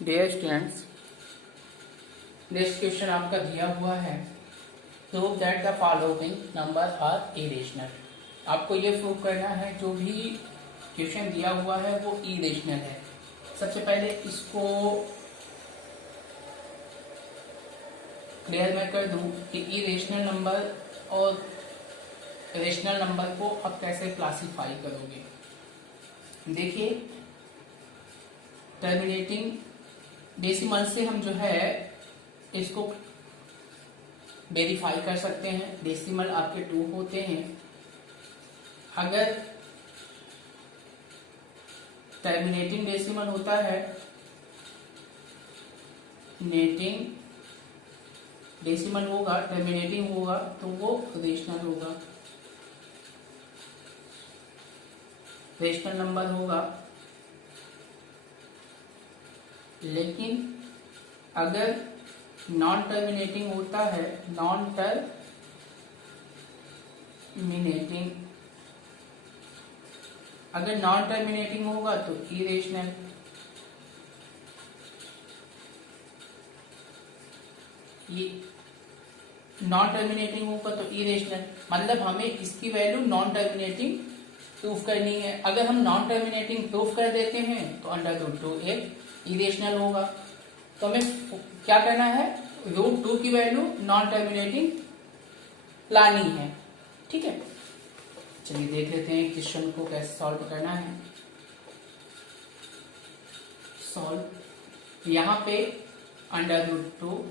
Dear students, next question आपका दिया हुआ है, prove that the following number are irrational. आपको ये प्रूव करना है जो भी क्वेश्चन दिया हुआ है वो इरेशनल है। सबसे पहले इसको क्लियर मैं कर दूं कि इरेशनल नंबर और रेशनल नंबर को आप कैसे क्लासीफाई करोगे। देखिए, टर्मिनेटिंग डेसिमल से हम जो है इसको वेरीफाई कर सकते हैं। डेसिमल आपके 2 होते हैं। अगर टर्मिनेटिंग डेसिमल होता है, नेटिंग डेसिमल होगा, टर्मिनेटिंग होगा तो वो रेशनल होगा, रेशनल नंबर होगा। लेकिन अगर नॉन टर्मिनेटिंग होता है, नॉन टर्मिनेटिंग, अगर नॉन टर्मिनेटिंग होगा तो इरेशनल, ये नॉन टर्मिनेटिंग होगा तो इरेशनल। मतलब हमें इसकी वैल्यू नॉन टर्मिनेटिंग प्रूफ करनी है। अगर हम नॉन टर्मिनेटिंग प्रूफ कर देते हैं तो √2 एक इरेशनल होगा। तो हमें क्या करना है, √2 की वैल्यू नॉन टर्मिनेटिंग लानी है। ठीक है, चलिए देख लेते हैं क्वेश्चन को कैसे सॉल्व करना है। सॉल्व, यहाँ पे √2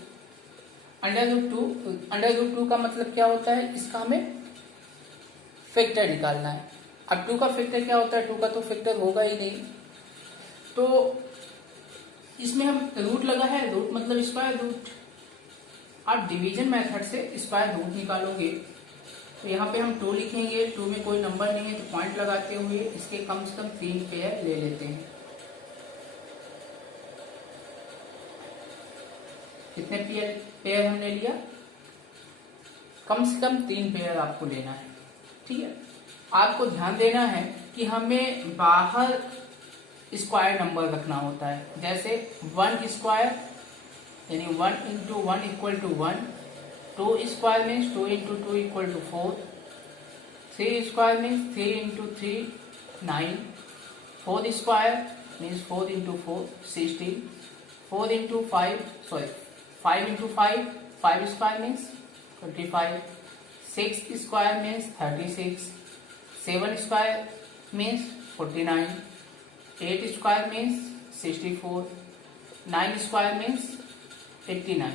का मतलब क्या होता है, इसका हमें फैक्टर निकालना है। अब 2 का फैक्टर क्या होता है, 2 का तो फैक्टर होगा ही नहीं। तो इसमें हम रूट लगा है, रूट मतलब स्क्वायर रूट। आप डिवीजन मेथड से स्क्वायर रूट निकालोगे तो यहाँ पे हम 2 लिखेंगे। 2 में कोई नंबर नहीं है तो पॉइंट लगाते हुए इसके कम से कम 3 पेयर ले लेते हैं। कितने पेयर हमने लिया, कम से कम 3 पेयर आपको लेना है। ठीक है, आपको ध्यान देना है कि हमें बाहर स्क्वायर नंबर रखना होता है। जैसे 1 स्क्वायर यानी 1 × 1 = 1, 2 square means 2 × 2 = 4, 3 square means 3 × 3 9, 4 square means 4 × 4 16, 5 × 5 square means 25, 6 square means 36, 7 square means 49, 8 square means 64, 9 square means 89।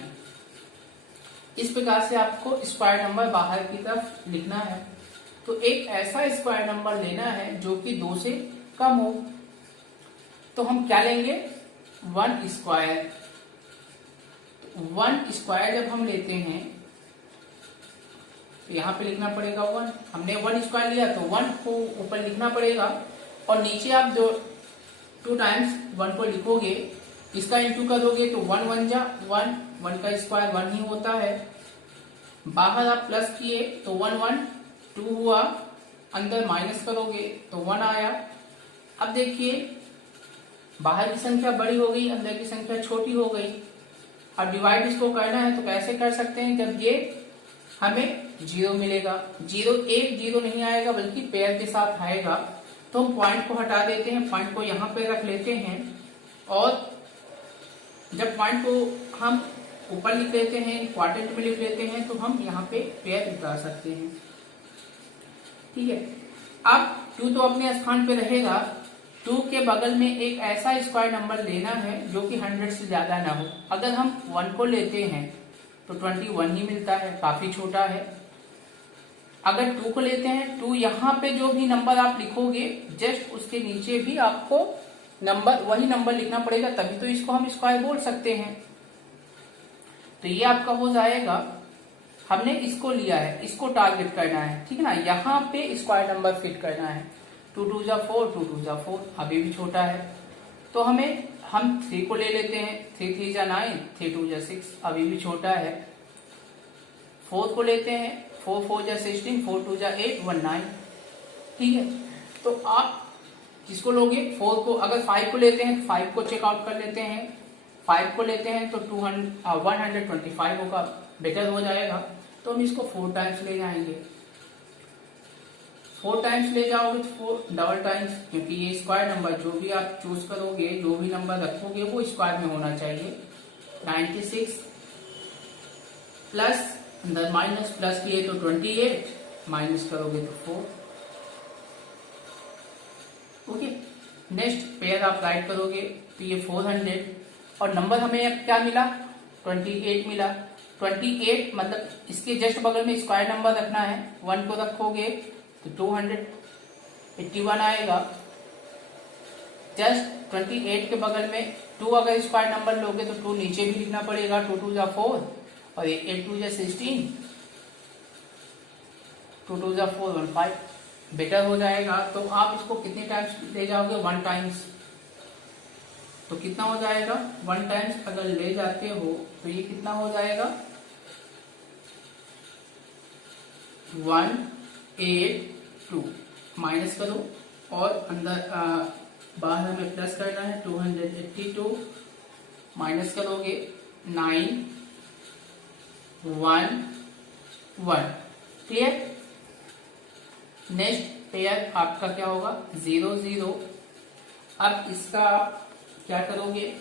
इस प्रकार से आपको स्क्वायर नंबर बाहर की तरफ लिखना है। तो एक ऐसा स्क्वायर नंबर लेना है जो कि 2 से कम हो। तो हम क्या लेंगे, 1 स्क्वायर। 1 स्क्वायर जब हम लेते हैं तो यहाँ पे लिखना पड़ेगा 1। हमने 1 स्क्वायर लिया तो 1 को ऊपर लिखना पड़ेगा और नीचे आप जो 2 टाइम्स 1 को लिखोगे, इसका इंटू करोगे तो 1 1 जा 1, 1 का स्क्वायर 1 ही होता है। बाहर आप प्लस किए तो 1 1 2 हुआ, अंदर माइनस करोगे तो 1 आया। अब देखिए, बाहर की संख्या बड़ी हो गई, अंदर की संख्या छोटी हो गई। अब डिवाइड इसको करना है तो कैसे कर सकते हैं, जब ये हमें 0 मिलेगा। 0 एक 0 नहीं आएगा बल्कि पेयर के साथ आएगा। तो हम पॉइंट को हटा देते हैं, पॉइंट को यहाँ पे रख लेते हैं और जब पॉइंट को हम ऊपर लिख लेते हैं, क्वाड्रेंट में लिख लेते हैं, तो हम यहाँ पे पेयर उतार सकते हैं। ठीक है, अब 2 तो अपने स्थान पे रहेगा। 2 के बगल में एक ऐसा स्क्वायर नंबर लेना है जो कि 100 से ज्यादा ना हो। अगर हम 1 को लेते हैं तो 21 ही मिलता है, काफी छोटा है। अगर 2 को लेते हैं, 2 यहाँ पे जो भी नंबर आप लिखोगे जस्ट उसके नीचे भी आपको नंबर, वही नंबर लिखना पड़ेगा, तभी तो इसको हम स्क्वायर बोल सकते हैं। तो ये आपका हो जाएगा, हमने इसको लिया है, इसको टारगेट करना है। ठीक है ना, यहाँ पे स्क्वायर नंबर फिट करना है। 2 2 जा 4, 2 2 जा 4, अभी भी छोटा है। तो हम 3 को ले लेते हैं, 3 3 जा 9, 3 2 जा 6, अभी भी छोटा है। 4 को लेते हैं, 4 4 जा 16, 4 2 जा 8, 1 9। ठीक है, तो आप किसको लोगे, 4 को। अगर 5 को लेते हैं तो 5 को चेकआउट कर लेते हैं। 5 को लेते हैं तो 125 होगा, बेटर हो जाएगा। तो हम इसको 4 टाइम्स ले जाएंगे। 4 टाइम्स ले जाओगे तो 4 डबल टाइम्स, क्योंकि ये स्क्वायर नंबर जो भी आप चूज करोगे, जो भी नंबर रखोगे वो स्क्वायर में होना चाहिए। 96 प्लस अंदर माइनस, प्लस किए तो 28, माइनस करोगे तो 4। ओके, नेक्स्ट पेयर आप राइट करोगे तो ये 400, और नंबर हमें अब क्या मिला, 28 मिला। 28 मतलब इसके जस्ट बगल में स्क्वायर नंबर रखना है, 1 को रखोगे तो 281 आएगा। जस्ट 28 के बगल में 2 अगर स्क्वायर नंबर लोगे तो 2 नीचे भी लिखना पड़ेगा, 2 2 जा 4 और 8 2 जा 16, 2 2 जा 4 15, बेटर हो जाएगा। तो आप इसको कितने टाइम्स ले जाओगे, 1 टाइम्स। तो कितना हो जाएगा, 1 टाइम्स अगर ले जाते हो तो ये कितना हो जाएगा, 182, माइनस करो और अंदर बाहर हमें प्लस करना है, 282 माइनस करोगे 911। क्लियर। नेक्स्ट पेयर आपका क्या होगा, 0 0। अब इसका क्या करोगे,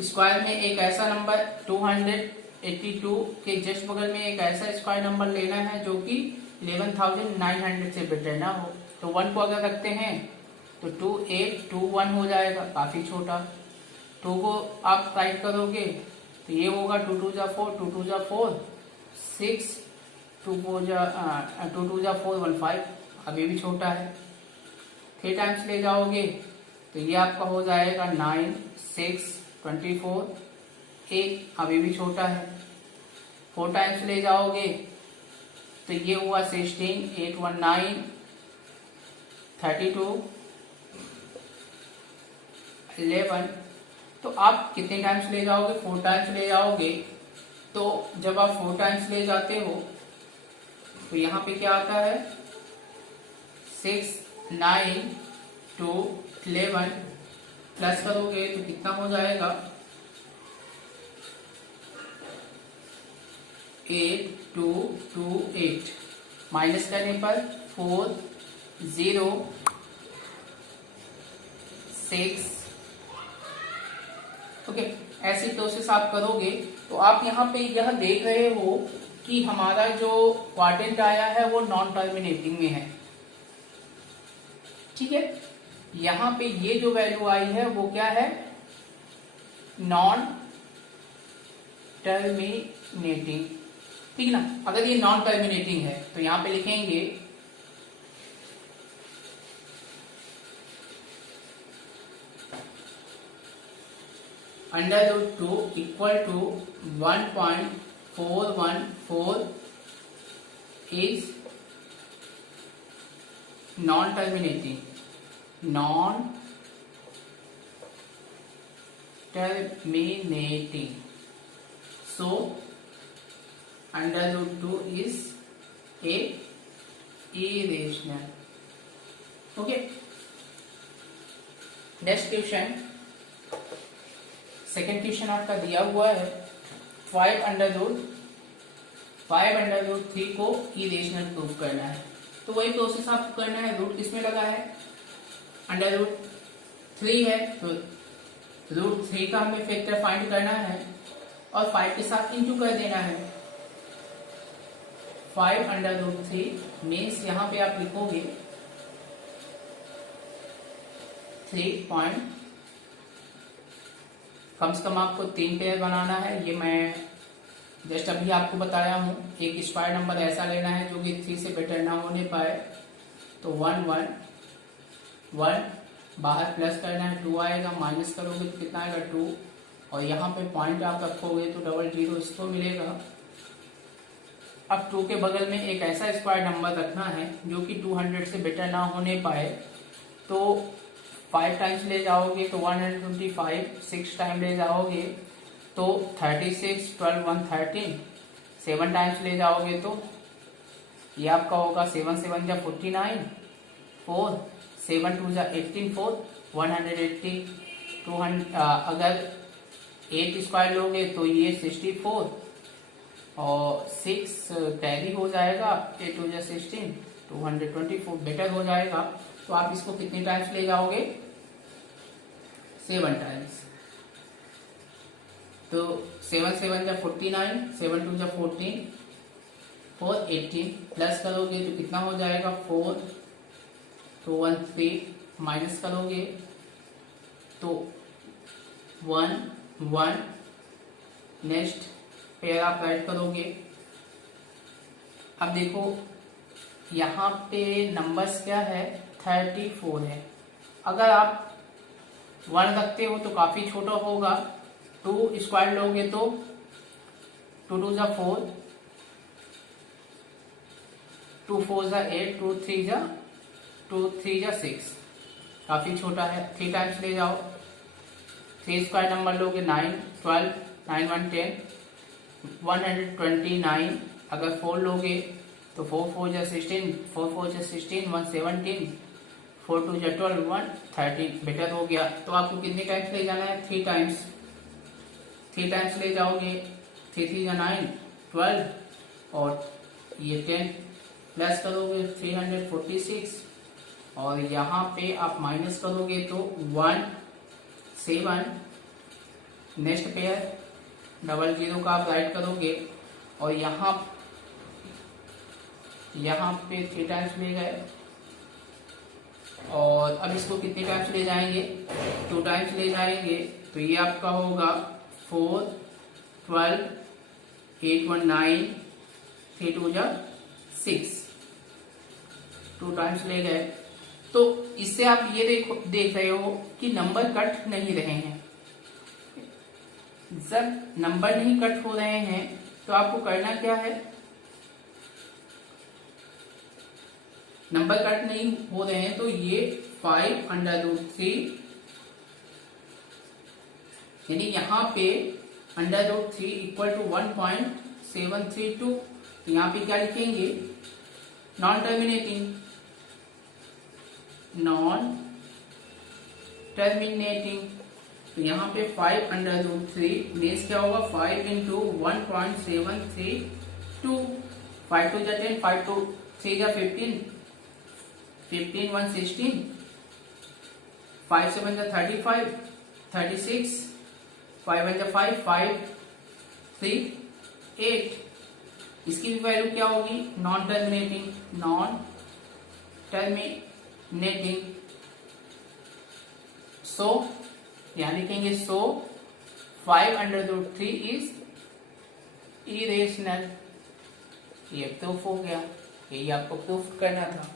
स्क्वायर में एक ऐसा नंबर 282 के जस्ट बगल में एक ऐसा स्क्वायर नंबर लेना है जो कि 11,900 से बेटर ना हो। तो 1 को अगर रखते हैं तो 2821 हो जाएगा, काफी छोटा। 2 को आप राइट करोगे तो ये होगा 2 2 जा 4, 2 2 जा 4 6, 2 2 जा 4 15, अभी भी छोटा है। 3 टाइम्स ले जाओगे तो ये आपका हो जाएगा 9 6 24, 1 अभी भी छोटा है। 4 टाइम्स ले जाओगे तो ये हुआ 16 819 32 11। तो आप कितने टाइम्स ले जाओगे, 4 टाइम्स ले जाओगे। तो जब आप 4 टाइम्स ले जाते हो तो यहाँ पे क्या आता है, 6 9 2 11 प्लस करोगे तो कितना हो जाएगा, 8228, माइनस करने पर 4 0 6। ओके, ऐसी प्रोसेस आप करोगे तो आप यहाँ पे यह देख रहे हो कि हमारा जो क्वाड्रेंट आया है वो नॉन टर्मिनेटिंग में है। ठीक है, यहाँ पे ये जो वैल्यू आई है वो क्या है, नॉन टर्मिनेटिंग। ठीक ना, अगर ये नॉन टर्मिनेटिंग है तो यहाँ पे लिखेंगे √2 equal to 1.414 is non terminating, non terminating, so √2 is a irrational. Okay, next question, second question आपका दिया हुआ है 5√3 को इरेशनल प्रूव करना है। तो वही प्रोसेस आपको करना है, रूट किसमें लगा है, √3 है तो √3 का हमें फैक्टर फाइंड करना है और 5 के साथ इंटू कर देना है। 5√3 मीन्स यहाँ पे आप लिखोगे 3 कम से कम आपको 3 पेयर बनाना है। ये मैं जस्ट अभी आपको बताया हूँ। एक स्क्वायर नंबर ऐसा लेना है जो कि 3 से बेटर ना होने पाए। तो 1 1 1 बाहर प्लस करना है, 2 आएगा, माइनस करोगे तो कितना आएगा 2, और यहाँ पे पॉइंट आप रखोगे तो 00 इसको मिलेगा। अब 2 के बगल में एक ऐसा स्क्वायर नंबर रखना है जो कि 200 से बेटर ना होने पाए। तो 5 टाइम्स ले जाओगे तो 125, 6 टाइम ले जाओगे तो 36, 12 113, 7 टाइम्स ले जाओगे तो ये आपका होगा 7 7 जा 49, 4 7 2 जा 18, 4 180, 200 अगर 8 स्क्वायर लोगे तो ये 64 और 6 कैरी हो जाएगा, 8 हो जाए 16, 224 बेटर हो जाएगा। तो आप इसको कितने टाइम्स ले जाओगे? 7 टाइम्स। तो 7 7 जा 49, 7 2 जा 14, 4 18 प्लस करोगे तो कितना हो जाएगा? 4 तो 1 3 माइनस करोगे तो 1 1। नेक्स्ट पेयर आप राइट करोगे। अब देखो यहाँ पे नंबर्स क्या है? 34 है। अगर आप 1 रखते हो तो काफी छोटा होगा। 2 स्क्वायर लोगे तो 2 2 जा 4, 2 4 जा 8, 2 3 जा 6, काफी छोटा है। 3 टाइम्स ले जाओ। 3 स्क्वायर नंबर लोगे 9 12, 9 1 10, 129। अगर 4 लोगे तो 4 4 जा 16, 4 4 जा 16, 1 17, 4 2 जा 12, 1 13 बेटर हो गया। तो आपको कितने टाइम्स ले जाना है? 3 टाइम्स। 3 टाइम्स ले जाओगे, 3 3 जा 9 12 और ये 10 प्लस करोगे 346 और यहाँ पे आप माइनस करोगे तो 1 7। नेक्स्ट पेयर 00 का आप राइट करोगे और यहाँ पे 3 टाइम्स ले गए और अब इसको कितने टाइम्स ले जाएंगे? 2 टाइम्स ले जाएंगे। तो ये आपका होगा 4 12, 8 1 9, 3 2 जा 6, 2 टाइम्स ले गए। तो इससे आप ये देख रहे हो कि नंबर कट नहीं रहे हैं। जब नंबर नहीं कट हो रहे हैं तो आपको करना क्या है? नंबर कट नहीं हो रहे हैं तो ये 5√3 यानी यहाँ पे √3 इक्वल टू 1.732। यहाँ पे क्या लिखेंगे? नॉन टर्मिनेटिंग तो यहाँ पे 5√3 मीन्स क्या होगा? 5 इंटू 1.732, 5 2 जा 10, 5 2 3 जा 15, 15 1 16, 5 7 जा 35, 36, 5 1 जा 5, 5 3 8। इसकी भी वैल्यू क्या होगी? Non terminating. सो यहां लिखेंगे सो 5√3 इज इरेशनल। ये प्रूफ हो गया। यही आपको प्रूफ करना था।